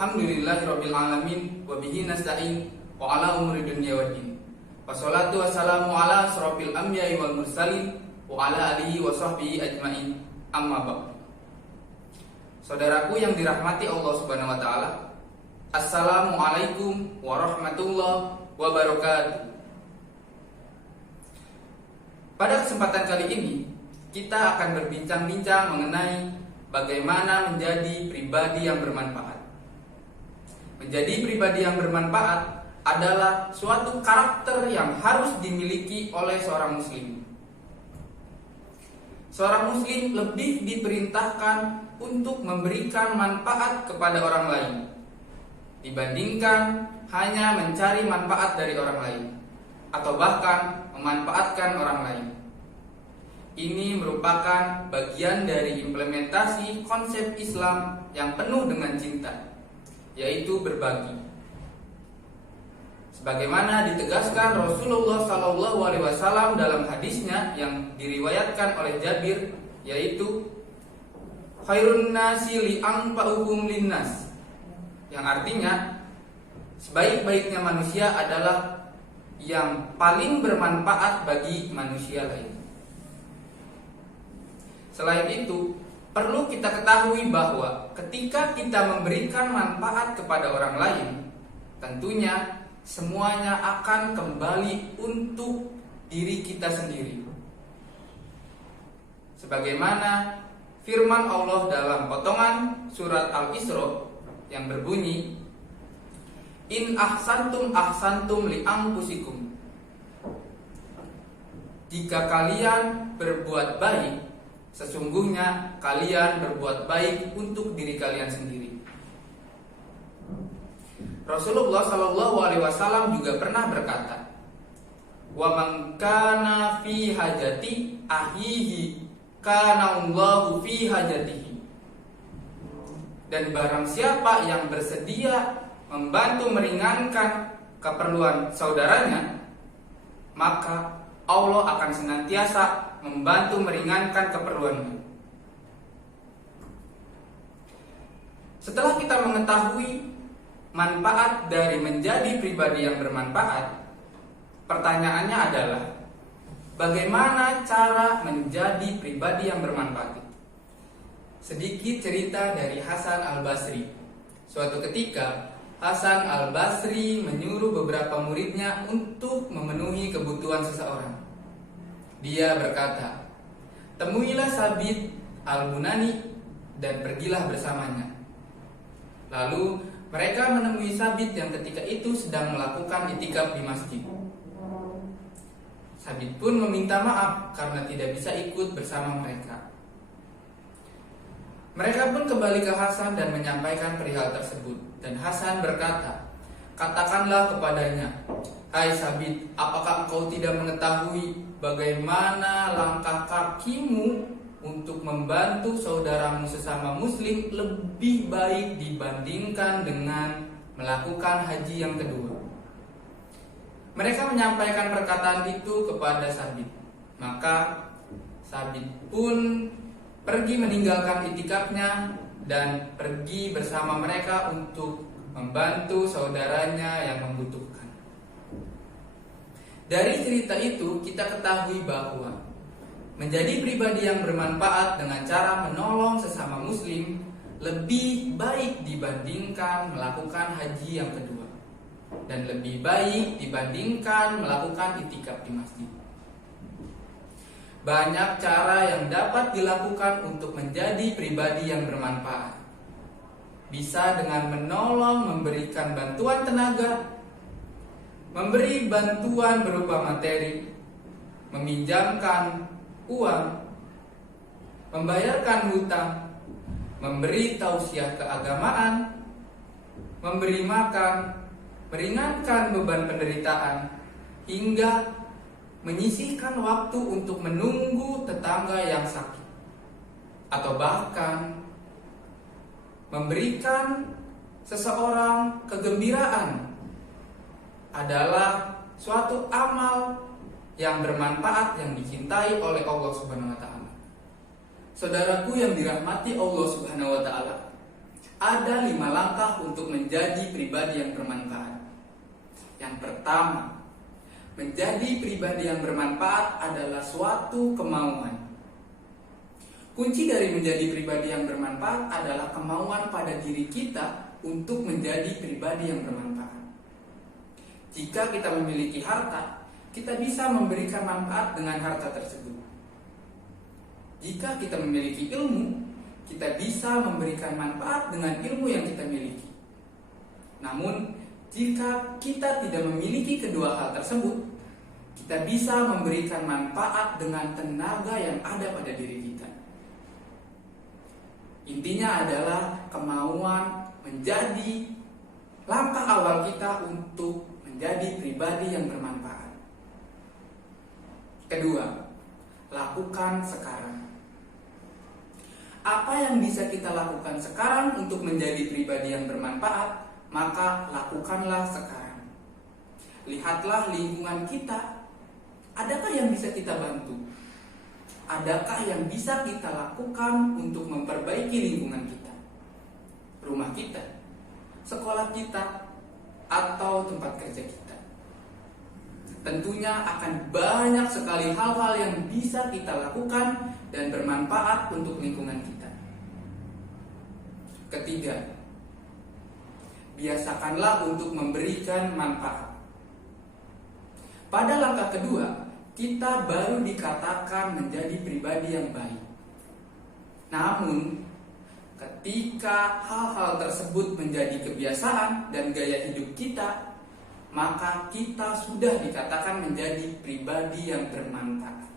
Alhamdulillahirabbil alamin wa bihi nasta'in wa ala umuri dunya waddin. Wassalatu wassalamu ala asrofil anbiya'i wal mursalin wa ala alihi wa sahbihi ajmain. Amma ba'd. Saudaraku yang dirahmati Allah Subhanahu wa taala, Assalamualaikum warahmatullahi wabarakatuh. Pada kesempatan kali ini, kita akan berbincang-bincang mengenai bagaimana menjadi pribadi yang bermanfaat. Menjadi pribadi yang bermanfaat adalah suatu karakter yang harus dimiliki oleh seorang muslim. Seorang muslim lebih diperintahkan untuk memberikan manfaat kepada orang lain dibandingkan hanya mencari manfaat dari orang lain atau bahkan memanfaatkan orang lain. Ini merupakan bagian dari implementasi konsep Islam yang penuh dengan cinta, yaitu berbagi. Sebagaimana ditegaskan Rasulullah SAW dalam hadisnya yang diriwayatkan oleh Jabir, yaitu khairun nasi li'anfa'uhum linnas, yang artinya sebaik-baiknya manusia adalah yang paling bermanfaat bagi manusia lain. Selain itu, perlu kita ketahui bahwa ketika kita memberikan manfaat kepada orang lain, tentunya semuanya akan kembali untuk diri kita sendiri. Sebagaimana firman Allah dalam potongan surat Al-Isra yang berbunyi, In ahsantum ahsantum li anfusikum. Jika kalian berbuat baik, sesungguhnya kalian berbuat baik untuk diri kalian sendiri. Rasulullah SAW juga pernah berkata, Wa man kana fi hajati ahihi kana Allahu fi hajatihi. Dan barang siapa yang bersedia membantu meringankan keperluan saudaranya, maka Allah akan senantiasa membantu meringankan keperluannya. Setelah kita mengetahui manfaat dari menjadi pribadi yang bermanfaat, pertanyaannya adalah bagaimana cara menjadi pribadi yang bermanfaat? Sedikit cerita dari Hasan Al-Basri. Suatu ketika Hasan Al-Basri menyuruh beberapa muridnya untuk memenuhi kebutuhan seseorang. Dia berkata, Temuilah Sabit Al-Bunani dan pergilah bersamanya. Lalu mereka menemui Sabit yang ketika itu sedang melakukan itikaf di masjid. Sabit pun meminta maaf karena tidak bisa ikut bersama mereka. Mereka pun kembali ke Hasan dan menyampaikan perihal tersebut. Dan Hasan berkata, Katakanlah kepadanya, Hai Sabit, apakah engkau tidak mengetahui bagaimana langkah kakimu untuk membantu saudaramu sesama muslim lebih baik dibandingkan dengan melakukan haji yang kedua? Mereka menyampaikan perkataan itu kepada Sabit. Maka Sabit pun pergi meninggalkan itikafnya dan pergi bersama mereka untuk membantu saudaranya yang membutuhkan. Dari cerita itu kita ketahui bahwa menjadi pribadi yang bermanfaat dengan cara menolong sesama muslim lebih baik dibandingkan melakukan haji yang kedua, dan lebih baik dibandingkan melakukan itikaf di masjid. Banyak cara yang dapat dilakukan untuk menjadi pribadi yang bermanfaat. Bisa dengan menolong, memberikan bantuan tenaga, memberi bantuan berupa materi, meminjamkan uang, membayarkan hutang, memberi tausiah keagamaan, memberi makan, meringankan beban penderitaan, hingga menyisihkan waktu untuk menunggu tetangga yang sakit, atau bahkan memberikan seseorang kegembiraan adalah suatu amal yang bermanfaat yang dicintai oleh Allah Subhanahu wa taala. Saudaraku yang dirahmati Allah Subhanahu wa taala, Ada 5 langkah untuk menjadi pribadi yang bermanfaat. Yang pertama, menjadi pribadi yang bermanfaat adalah suatu kemauan. Kunci dari menjadi pribadi yang bermanfaat adalah kemauan pada diri kita untuk menjadi pribadi yang bermanfaat. Jika kita memiliki harta, kita bisa memberikan manfaat dengan harta tersebut. Jika kita memiliki ilmu, kita bisa memberikan manfaat dengan ilmu yang kita miliki. Namun, jika kita tidak memiliki kedua hal tersebut, kita bisa memberikan manfaat dengan tenaga yang ada pada diri kita. Intinya adalah kemauan menjadi langkah awal kita untuk menjadi pribadi yang bermanfaat. Kedua, lakukan sekarang. Apa yang bisa kita lakukan sekarang untuk menjadi pribadi yang bermanfaat, maka lakukanlah sekarang. Lihatlah lingkungan kita. Adakah yang bisa kita bantu? Adakah yang bisa kita lakukan untuk memperbaiki lingkungan kita? Rumah kita, sekolah kita, atau tempat kerja kita. Tentunya akan banyak sekali hal-hal yang bisa kita lakukan dan bermanfaat untuk lingkungan kita. Ketiga, biasakanlah untuk memberikan manfaat. Pada langkah kedua, kita baru dikatakan menjadi pribadi yang baik. Namun, ketika hal-hal tersebut menjadi kebiasaan dan gaya hidup kita, maka kita sudah dikatakan menjadi pribadi yang bermanfaat.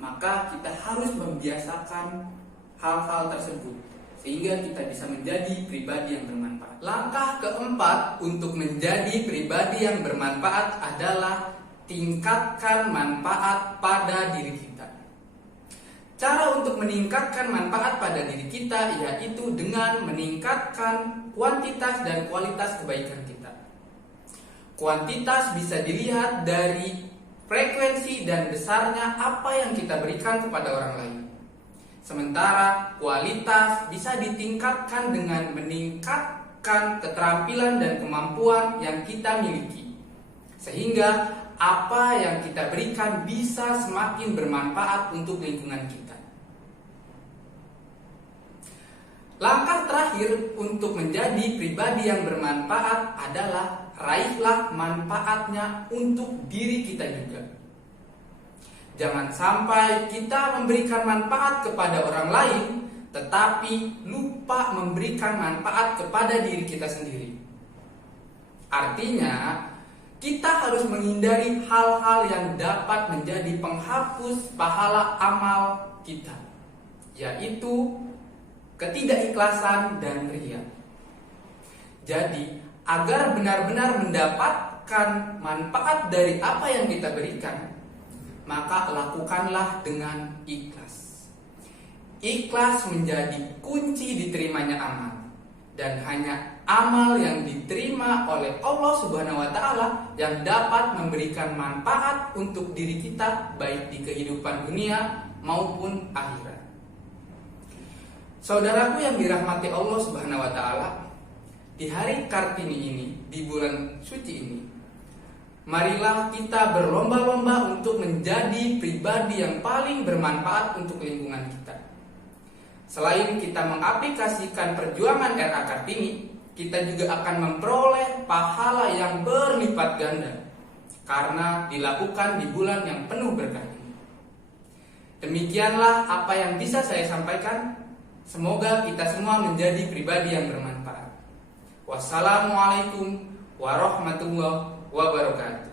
Maka kita harus membiasakan hal-hal tersebut sehingga kita bisa menjadi pribadi yang bermanfaat. Langkah keempat untuk menjadi pribadi yang bermanfaat adalah tingkatkan manfaat pada diri kita. Cara untuk meningkatkan manfaat pada diri kita yaitu dengan meningkatkan kuantitas dan kualitas kebaikan kita. Kuantitas bisa dilihat dari frekuensi dan besarnya apa yang kita berikan kepada orang lain. Sementara kualitas bisa ditingkatkan dengan meningkatkan keterampilan dan kemampuan yang kita miliki. Sehingga apa yang kita berikan bisa semakin bermanfaat untuk lingkungan kita. Langkah terakhir untuk menjadi pribadi yang bermanfaat adalah raihlah manfaatnya untuk diri kita juga. Jangan sampai kita memberikan manfaat kepada orang lain, tetapi lupa memberikan manfaat kepada diri kita sendiri. Artinya, kita harus menghindari hal-hal yang dapat menjadi penghapus pahala amal kita, yaitu ketidakikhlasan dan riya. Jadi, agar benar-benar mendapatkan manfaat dari apa yang kita berikan, maka lakukanlah dengan ikhlas. Ikhlas menjadi kunci diterimanya amal, dan hanya amal yang diterima oleh Allah Subhanahu wa Ta'ala yang dapat memberikan manfaat untuk diri kita, baik di kehidupan dunia maupun akhirat. Saudaraku yang dirahmati Allah Subhanahu wa Ta'ala, di hari Kartini ini, di bulan suci ini, marilah kita berlomba-lomba untuk menjadi pribadi yang paling bermanfaat untuk lingkungan kita. Selain kita mengaplikasikan perjuangan RA Kartini, kita juga akan memperoleh pahala yang berlipat ganda karena dilakukan di bulan yang penuh berkah ini. Demikianlah apa yang bisa saya sampaikan. Semoga kita semua menjadi pribadi yang bermanfaat. Wassalamualaikum warahmatullahi wabarakatuh.